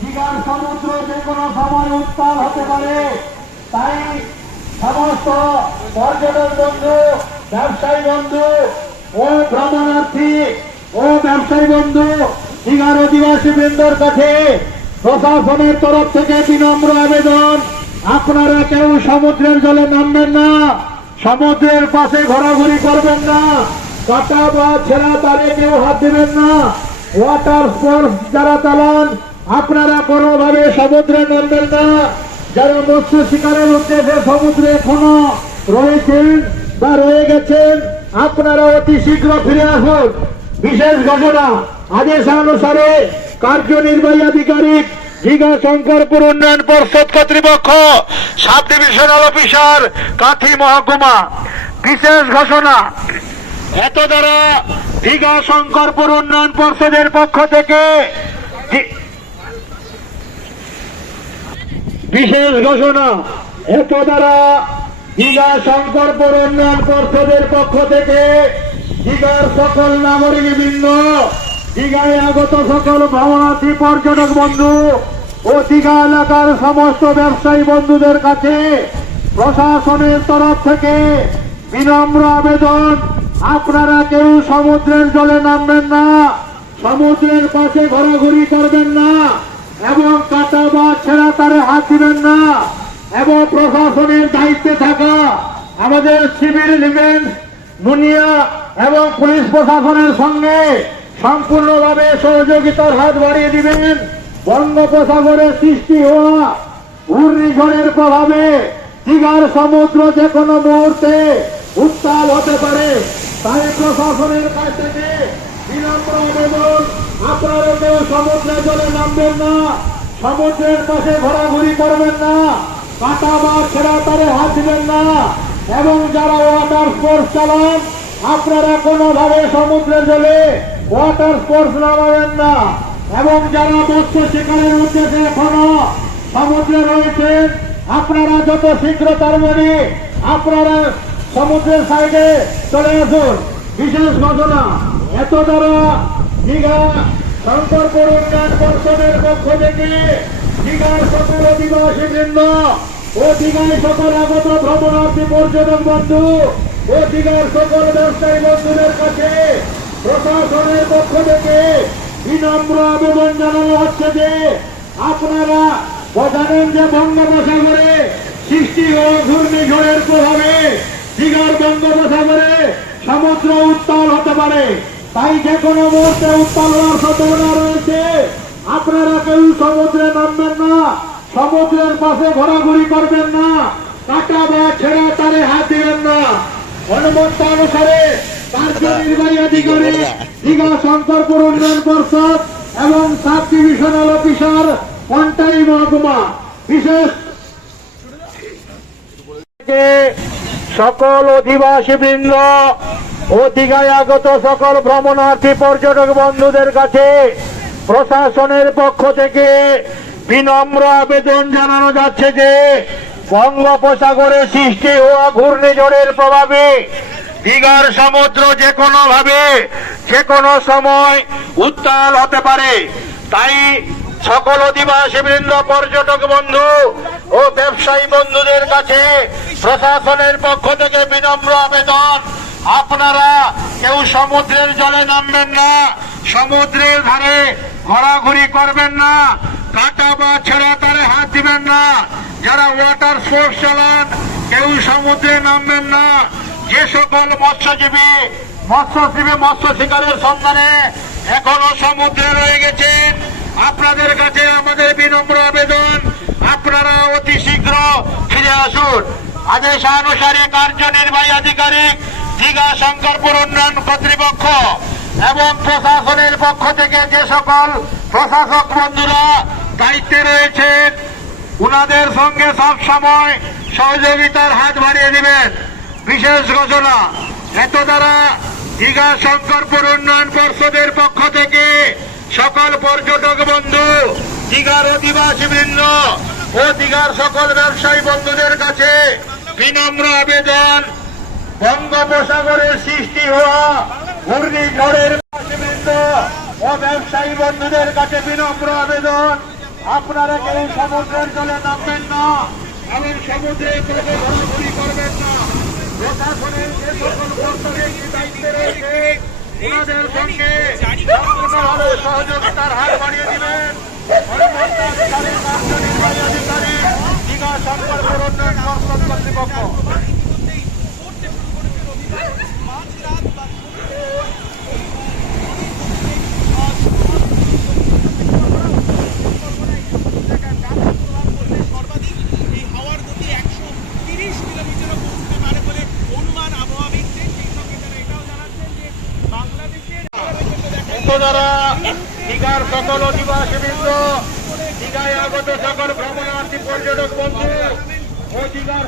দীঘার সমুদ্র যে কোনো সময় উত্তাল হতে পারে, তাই সমস্ত পর্যটক বন্ধু, ব্যবসায়ী বন্ধু ও ভ্রমণার্থী ও ব্যবসায়ী বন্ধু দীঘার অধিবাসী বৃন্দর কাছে প্রশাসনের তরফ থেকে বিনম্র আবেদন। আপনারা কেউ সমুদ্রের জলে নামবেন না, সমুদ্রের পাশে ঘোরাঘুরি করবেন না, কাটা বা ছেঁড়া তালে কেউ হাত দেবেন না। ওয়াটার স্পোর্টস যারা চালান, আপনারা কোনোভাবে সমুদ্রে নামবেন না। যারা মৎস্য শিকারের উদ্দেশ্যে সমুদ্রে এখনও রয়েছেন বা রয়ে গেছেন, আপনারা অতি শীঘ্র ফিরে আসুন। বিশেষ ঘটনা আদেশানুসারে কার্যনির্বাহী আধিকারিক দীঘা শঙ্করপুর উন্নয়ন পর্ষদ কর্তৃপক্ষ, সাব ডিভিশনাল অফিসার কাথি মহকুমা। বিশেষ ঘোষণা এত দ্বারা দীঘা শঙ্করপুর উন্নয়ন পর্ষদের পক্ষ থেকে বিশেষ ঘোষণা, এত দ্বারা দীঘা শঙ্করপুর উন্নয়ন পর্ষদের পক্ষ থেকে দীঘার সকল নাগরিক বৃন্দ, দীঘায় আগত সকল ভ্রমণার্থী পর্যটক বন্ধু ও দীঘা এলাকার সমস্ত ব্যবসায়ী বন্ধুদের কাছে প্রশাসনের তরফ থেকে বিনম্র আবেদন আপনারা কেউ সমুদ্রের জলে নামবেন না। সমুদ্রের পাশে ঘোরাঘুরি করবেন না এবং কাটা বা ছেঁড়া তারে হাত দিবেন না এবং প্রশাসনের দায়িত্বে থাকা আমাদের সিভিল ডিফেন্স, মুনিয়া এবং পুলিশ প্রশাসনের সঙ্গে সম্পূর্ণভাবে সহযোগিতার হাত বাড়িয়ে দিবেন। বঙ্গোপসাগরে সৃষ্টি হওয়া ঘূর্ণিঝড়ের প্রভাবে দীঘার সমুদ্র যে কোনো মুহূর্তে উত্তাল হতে পারে। তাই প্রশাসনের কাছ থেকে বিনম্র আবেদন। আপনারা কেউ সমুদ্রের জলে নামবেন না। সমুদ্রের পাশে ঘোরাঘুরি করবেন না। কাটা বা ছেঁড়া তারে হাত দিবেন না। এবং যারা ওয়াটার স্পোর্টস চালান, আপনারা কোনোভাবে সমুদ্রের জলে ওয়াটার স্পোর্টস নামাবেন না। এবং যারা মৎস্য শিকারের উদ্দেশ্যে এখনও সমুদ্রে রয়েছেন, আপনারা যত শীঘ্র তার মানে আপনারা সমুদ্রের সাইডে চলে আসুন। বিশেষ ঘটনা, এত দ্বারা দীঘা শঙ্করপুর উন্নয়ন পর্ষদের পক্ষ থেকে দীঘার সকল অধিবাসী বৃন্দ ও দীঘায় সকল আগত ভ্রমণার্থী পর্যটক বন্ধু ও দীঘার সকল ব্যবসায়ী বন্ধুদের কাছে প্রশাসনের পক্ষ থেকে বিনম্র আবেদন জানানো হচ্ছে যে আপনারা জানেন যে বঙ্গোপসাগরে সৃষ্টি ও ঘূর্ণিঝড়ের প্রভাবে দীঘার বঙ্গোপসাগরে সমুদ্র উত্তাল হতে পারে। তাই যে কোনো মুহূর্তে উত্তাল হওয়ার সম্ভাবনা রয়েছে। আপনারা কেউ সমুদ্রে নামবেন না, সমুদ্রের পাশে ঘোরাঘুরি করবেন না। কাটা বা ছেঁড়া তারে হাত দিবেন না। অনুমতি অনুসারে কার্যনির্বাহী অধিকারী দীঘা শঙ্করপুর উন্নয়ন পর্ষদ এবং সাব ডিভিশনাল অফিসার কন্টাই মহকুমা। বিশেষ সকল অধিবাসী বৃন্দ ও দীঘায় আগত সকল ভ্রমণার্থী পর্যটক বন্ধুদের কাছে প্রশাসনের পক্ষ থেকে বিনম্র আবেদন জানানো যাচ্ছে যে বঙ্গোপসাগরে সৃষ্টি হওয়া ঘূর্ণিঝড়ের প্রভাবে দীঘার সমুদ্র যে কোনো ভাবে যে কোনো সময় উত্তাল হতে পারে। তাই সকল অধিবাসী বৃন্দ পর্যটক বন্ধু ও ব্যবসায়ী বন্ধুদের কাছে প্রশাসনের পক্ষ থেকে বিনম্র আবেদন। আপনারা কেউ সমুদ্রের জলে নামবেন না। সমুদ্রের ধারে ঘোরাঘুরি করবেন না। কাটা বা ছেঁড়া তারে হাত দিবেন না। যারা ওয়াটার স্পোর্টস চালান, কেউ সমুদ্রে নামবেন না। যে সকল মৎস্যজীবী মৎস্যজীবী, মৎস্য শিকারের সন্ধানে এখনও সমুদ্রে রয়ে গেছেন। আপনাদের কাছে আমাদের বিনম্র আবেদন। আপনারা অতি শীঘ্র ফিরে আসুন। আদেশানুসারে কার্যনির্বাহী আধিকারিক দীঘা শঙ্করপুর উন্নয়ন কর্তৃপক্ষ এবং প্রশাসনের পক্ষ থেকে যে সকল প্রশাসক বন্ধুরা দায়িত্বে রয়েছেন উনাদের সঙ্গে সব সময় সহযোগিতার হাত বাড়িয়ে দিবেন। বিশেষ ঘোষণা এত দ্বারা দীঘা শঙ্করপুর উন্নয়ন পর্ষদের পক্ষ থেকে সকল পর্যটক বন্ধু, দীঘার অধিবাসী বৃন্দ ও দীঘার সকল ব্যবসায়ী বন্ধুদের কাছে বিনম্র আবেদন, বঙ্গোপসাগরের সৃষ্টি হওয়া ঘূর্ণিঝড়ের ও ব্যবসায়ী বন্ধুদের কাছে বিনম্র আবেদন। আপনারা কেউ সমুদ্রের জলে নামবেন না? এবং সমুদ্রে করবেন না? প্রশাসনের যে সকল কর্তব্যের রয়েছে সহযোগিতার হাত বাড়িয়ে দিবেন। উপদ্বারা দীঘার সকল অধিবাসীবৃন্দ দীঘায় আগত সকল ভ্রমণার্থী পর্যটক বন্ধু ও দীঘার